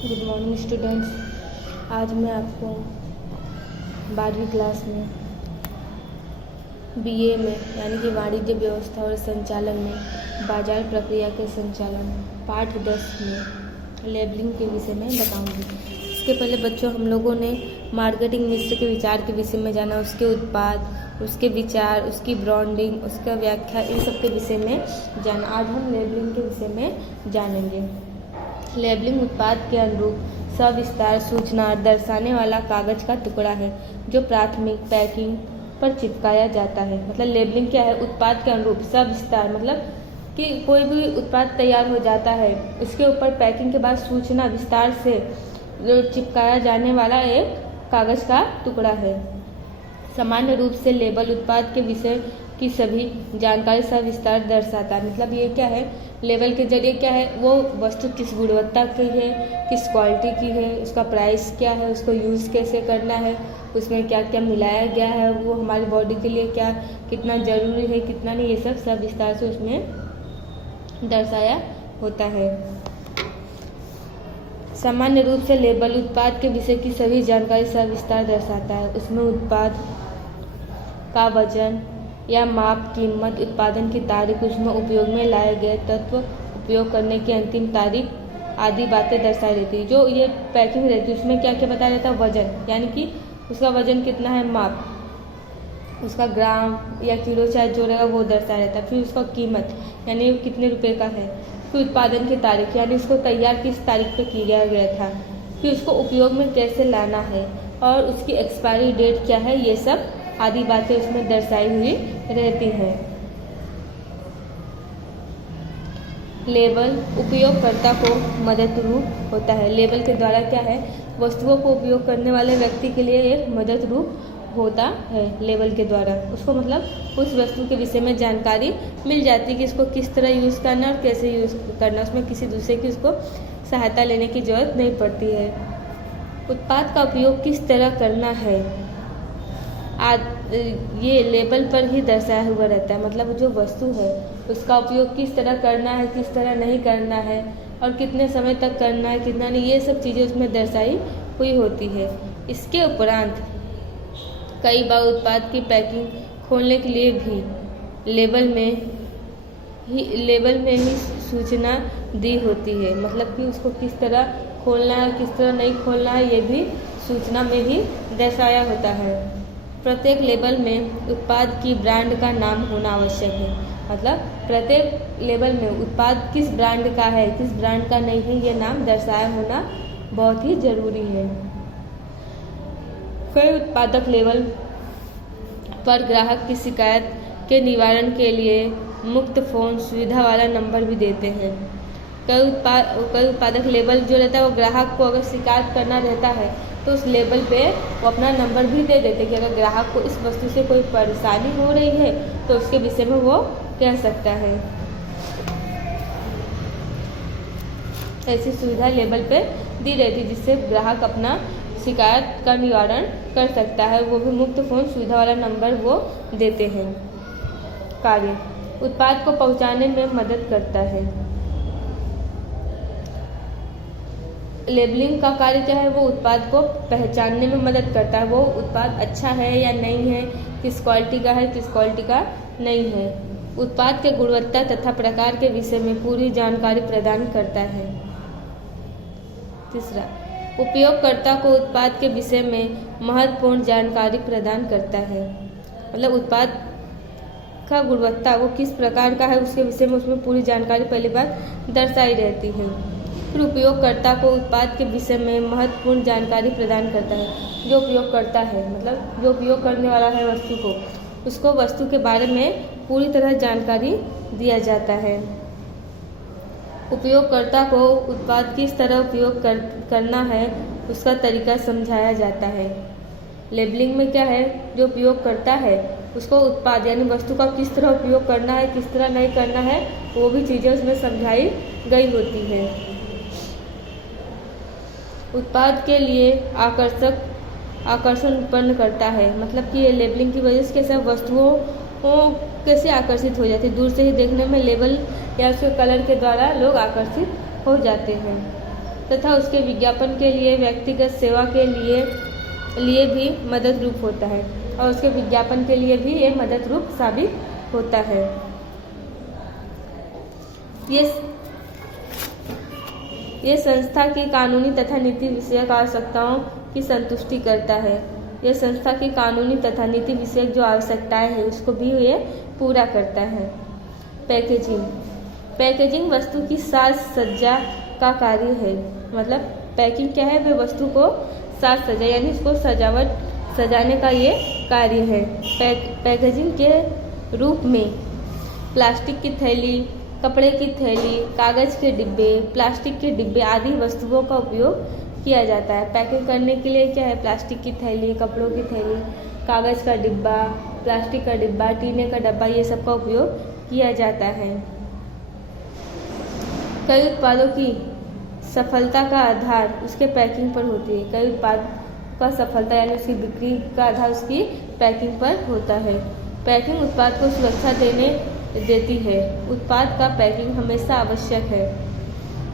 Good morning students. आज मैं आपको 12वीं क्लास में बीए में यानी कि वाणिज्य व्यवस्था और संचालन में बाजार प्रक्रिया के संचालन पाठ 10 में लेबलिंग के विषय में बताऊंगी। इसके पहले बच्चों हम लोगों ने मार्केटिंग मिश्र के विचार के विषय में जाना, उसके उत्पाद, उसके विचार, उसकी ब्रांडिंग, उसका व्याख्या, इन सब के विषय में जाना। आज हम लेबलिंग के विषय में जानेंगे। लेबलिंग उत्पाद के अनुरूप सविस्तार सूचना दर्शाने वाला कागज का टुकड़ा है जो प्राथमिक पैकिंग पर चिपकाया जाता है। मतलब लेबलिंग क्या है? उत्पाद के अनुरूप सविस्तार, मतलब कि कोई भी उत्पाद तैयार हो जाता है, उसके ऊपर पैकिंग के बाद सूचना विस्तार से चिपकाया जाने वाला एक कागज का टुकड़ा है। सामान्य रूप से लेबल उत्पाद के विषय की सभी जानकारी सविस्तार दर्शाता है। मतलब ये क्या है? लेबल के जरिए क्या है, वो वस्तु किस गुणवत्ता की है, किस क्वालिटी की है, उसका प्राइस क्या है, उसको यूज़ कैसे करना है, उसमें क्या क्या मिलाया गया है, वो हमारी बॉडी के लिए क्या कितना ज़रूरी है, कितना नहीं, ये सब सविस्तार से उसमें दर्शाया होता है। सामान्य रूप से लेबल उत्पाद के विषय की सभी जानकारी सविस्तार दर्शाता है। उसमें उत्पाद का वजन या माप, कीमत, उत्पादन की तारीख, उसमें उपयोग में लाए गए तत्व, उपयोग करने की अंतिम तारीख आदि बातें दर्शाई रहती है। जो ये पैकिंग रहती है उसमें क्या क्या बताया जाता है? वजन, यानी कि उसका वजन कितना है, माप, उसका ग्राम या किलो चाहे जो रहेगा वो दर्शाया रहता है। फिर उसका कीमत यानी कितने रुपए का है। फिर उत्पादन की तारीख यानी उसको तैयार किस तारीख पे किया गया था। फिर उसको उपयोग में कैसे लाना है और उसकी एक्सपायरी डेट क्या है, ये सब आदि बातें उसमें दर्शाई हुई रहती हैं। लेबल उपयोगकर्ता को मददरूप होता है। लेबल के द्वारा क्या है, वस्तुओं को उपयोग करने वाले व्यक्ति के लिए एक मदद रूप होता है। लेबल के द्वारा उसको मतलब उस वस्तु के विषय में जानकारी मिल जाती है कि इसको किस तरह यूज़ करना और कैसे यूज़ करना। उसमें किसी दूसरे की उसको सहायता लेने की जरूरत नहीं पड़ती है। उत्पाद का उपयोग किस तरह करना है ये लेबल पर ही दर्शाया हुआ रहता है। मतलब जो वस्तु है उसका उपयोग किस तरह करना है, किस तरह नहीं करना है और कितने समय तक करना है, कितना नहीं, ये सब चीज़ें उसमें दर्शाई हुई होती है। इसके उपरांत कई बार उत्पाद की पैकिंग खोलने के लिए भी लेबल में ही सूचना दी होती है। मतलब कि उसको किस तरह खोलना है, किस तरह नहीं खोलना है, ये भी सूचना में ही दर्शाया होता है। प्रत्येक लेबल में उत्पाद की ब्रांड का नाम होना आवश्यक है। मतलब प्रत्येक लेबल में उत्पाद किस ब्रांड का है, किस ब्रांड का नहीं है, ये नाम दर्शाया होना बहुत ही ज़रूरी है। कई उत्पादक लेबल पर ग्राहक की शिकायत के निवारण के लिए मुफ्त फ़ोन सुविधा वाला नंबर भी देते हैं। कई उत्पादक लेबल जो रहता है वो ग्राहक को अगर शिकायत करना रहता है तो उस लेबल पे वो अपना नंबर भी दे देते कि अगर ग्राहक को इस वस्तु से कोई परेशानी हो रही है तो उसके विषय में वो कह सकता है। ऐसी सुविधा लेबल पे दी रहती है जिससे ग्राहक अपना शिकायत का निवारण कर सकता है। वो भी मुफ्त फ़ोन सुविधा वाला नंबर वो देते हैं। कार्य उत्पाद को पहुंचाने में मदद करता है। लेबलिंग का कार्य क्या है? वो उत्पाद को पहचानने में मदद करता है। वो उत्पाद अच्छा है या नहीं है, किस क्वालिटी का है, किस क्वालिटी का नहीं है। उत्पाद के गुणवत्ता तथा प्रकार के विषय में पूरी जानकारी प्रदान करता है। तीसरा, उपयोगकर्ता को उत्पाद के विषय में महत्वपूर्ण जानकारी प्रदान करता है। मतलब उत्पाद का गुणवत्ता वो किस प्रकार का है उसके विषय में उसमें पूरी जानकारी पहली बार दर्शाई रहती है। फिर उपयोगकर्ता को उत्पाद के विषय में महत्वपूर्ण जानकारी प्रदान करता है। जो उपयोग करता है मतलब जो उपयोग करने वाला है वस्तु को, उसको वस्तु के बारे में पूरी तरह जानकारी दिया जाता है। उपयोगकर्ता को उत्पाद किस तरह उपयोग करना है उसका तरीका समझाया जाता है। लेबलिंग में क्या है, जो उपयोग करता है उसको उत्पाद यानी वस्तु का किस तरह उपयोग करना है, किस तरह नहीं करना है, वो भी चीज़ें उसमें समझाई गई होती है। उत्पाद के लिए आकर्षण उत्पन्न करता है। मतलब कि ये लेबलिंग की वजह से कैसे वस्तुओं को कैसे आकर्षित हो जाती है, दूर से ही देखने में लेबल या उसके कलर के द्वारा लोग आकर्षित हो जाते हैं। तथा उसके विज्ञापन के लिए व्यक्तिगत सेवा के लिए भी मदद रूप होता है और उसके विज्ञापन के लिए भी ये मदद रूप साबित होता है। ये संस्था की कानूनी तथा नीति विषयक आवश्यकताओं की संतुष्टि करता है। यह संस्था की कानूनी तथा नीति विषयक जो आवश्यकताएं हैं उसको भी ये पूरा करता है। पैकेजिंग वस्तु की साज सज्जा का कार्य है। मतलब पैकिंग क्या है, वे वस्तु को साज सज्जा यानी उसको सजाने का ये कार्य है। पैकेजिंग के रूप में प्लास्टिक की थैली, कपड़े की थैली, कागज के डिब्बे, प्लास्टिक के डिब्बे आदि वस्तुओं का उपयोग किया जाता है। पैकिंग करने के लिए क्या है, प्लास्टिक की थैली, कपड़ों की थैली, कागज का डिब्बा, प्लास्टिक का डिब्बा, टीने का डब्बा, ये सब का उपयोग किया जाता है। कई उत्पादों की सफलता का आधार उसके पैकिंग पर होती है। कई उत्पाद का सफलता यानी उसकी बिक्री का आधार उसकी पैकिंग पर होता है। पैकिंग उत्पाद को सुरक्षा देती है। उत्पाद का पैकिंग हमेशा आवश्यक है।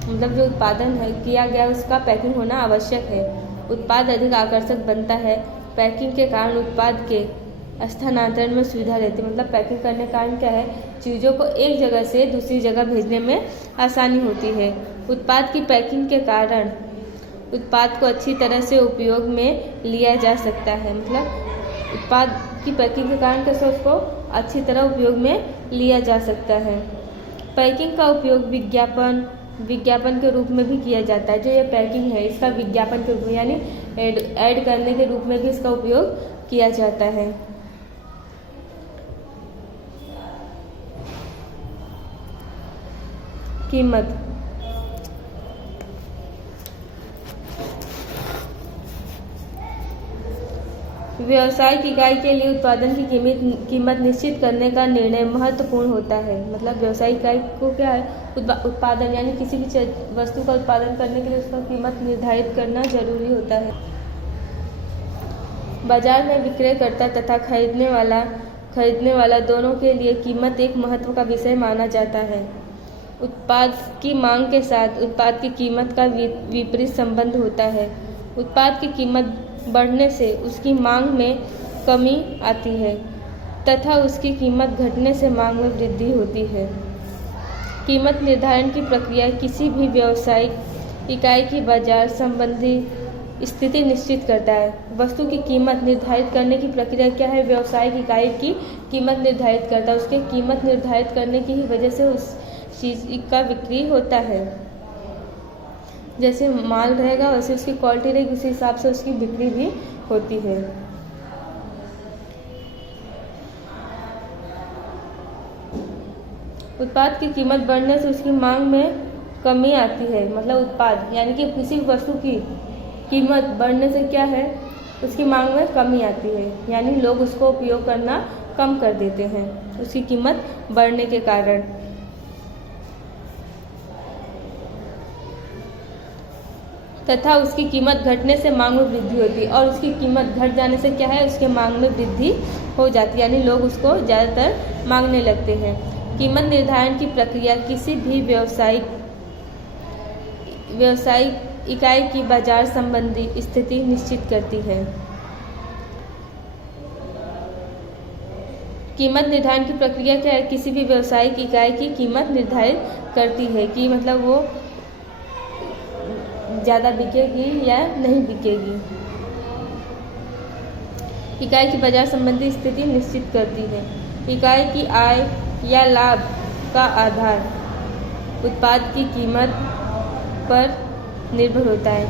मतलब जो उत्पादन है किया गया उसका पैकिंग होना आवश्यक है। उत्पाद अधिक आकर्षक बनता है। पैकिंग के कारण उत्पाद के स्थानांतरण में सुविधा रहती है। मतलब पैकिंग करने के कारण क्या है, चीज़ों को एक जगह से दूसरी जगह भेजने में आसानी होती है। उत्पाद की पैकिंग के कारण उत्पाद को अच्छी तरह से उपयोग में लिया जा सकता है। मतलब उत्पाद की पैकिंग के कारण कैसे उसको अच्छी तरह उपयोग में लिया जा सकता है। पैकिंग का उपयोग विज्ञापन के रूप में भी किया जाता है। जो ये पैकिंग है इसका विज्ञापन के रूप में यानी ऐड करने के रूप में भी इसका उपयोग किया जाता है। कीमत व्यवसायिक इकाई के लिए उत्पादन की कीमत निश्चित करने का निर्णय महत्वपूर्ण होता है। मतलब व्यवसायिक इकाई को क्या है, उत्पादन यानी किसी भी वस्तु का उत्पादन करने के लिए उसका कीमत निर्धारित करना जरूरी होता है। बाजार में विक्रयकर्ता तथा खरीदने वाला दोनों के लिए कीमत एक महत्व का विषय माना जाता है। उत्पाद की मांग के साथ उत्पाद की कीमत का विपरीत संबंध होता है। उत्पाद की कीमत बढ़ने से उसकी मांग में कमी आती है तथा उसकी कीमत घटने से मांग में वृद्धि होती है। कीमत निर्धारण की प्रक्रिया किसी भी व्यावसायिक इकाई की बाजार संबंधी स्थिति निश्चित करता है। वस्तु की कीमत निर्धारित करने की प्रक्रिया क्या है, व्यावसायिक इकाई की कीमत निर्धारित करता है। उसके कीमत निर्धारित करने की ही वजह से उस चीज़ का बिक्री होता है। जैसे माल रहेगा वैसे उसकी क्वालिटी रहेगी, उसी हिसाब से उसकी बिक्री भी होती है। उत्पाद की कीमत बढ़ने से उसकी मांग में कमी आती है। मतलब उत्पाद यानी कि किसी वस्तु की कीमत बढ़ने से क्या है, उसकी मांग में कमी आती है, यानी लोग उसको उपयोग करना कम कर देते हैं उसकी कीमत बढ़ने के कारण। तथा उसकी कीमत घटने से मांग में वृद्धि होती है और उसकी कीमत घट जाने से क्या है, उसके मांग में वृद्धि हो जाती है, यानी लोग उसको ज़्यादातर मांगने लगते हैं। कीमत निर्धारण की प्रक्रिया किसी भी व्यावसायिक इकाई की बाजार संबंधी स्थिति निश्चित करती है। कीमत निर्धारण की प्रक्रिया क्या है, किसी भी व्यावसायिक इकाई की कीमत निर्धारित करती है कि मतलब वो ज़्यादा बिकेगी या नहीं बिकेगी। इकाई की बाजार संबंधी स्थिति निश्चित करती है। इकाई की आय या लाभ का आधार उत्पाद की कीमत पर निर्भर होता है।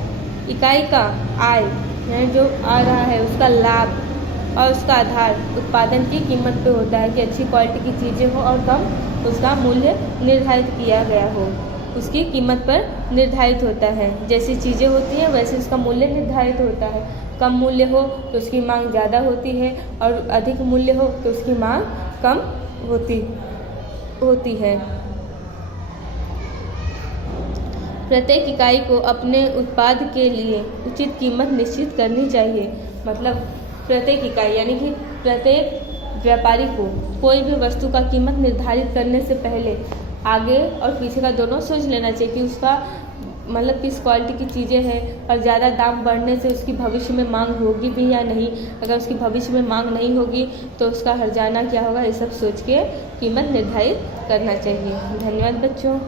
इकाई का आय यानी जो आ रहा है उसका लाभ और उसका आधार उत्पादन की कीमत पे होता है कि अच्छी क्वालिटी की चीज़ें हो और कम उसका मूल्य निर्धारित किया गया हो, उसकी कीमत पर निर्धारित होता है। जैसी चीज़ें होती हैं वैसे उसका मूल्य निर्धारित होता है। कम मूल्य हो तो उसकी मांग ज़्यादा होती है और अधिक मूल्य हो तो उसकी मांग कम होती है। प्रत्येक इकाई को अपने उत्पाद के लिए उचित कीमत निश्चित करनी चाहिए। मतलब प्रत्येक इकाई यानी कि प्रत्येक व्यापारी को कोई भी वस्तु का कीमत निर्धारित करने से पहले आगे और पीछे का दोनों सोच लेना चाहिए कि उसका मतलब किस क्वालिटी की चीज़ें हैं और ज़्यादा दाम बढ़ने से उसकी भविष्य में मांग होगी भी या नहीं। अगर उसकी भविष्य में मांग नहीं होगी तो उसका हर्जाना क्या होगा, ये सब सोच के कीमत निर्धारित करना चाहिए। धन्यवाद बच्चों।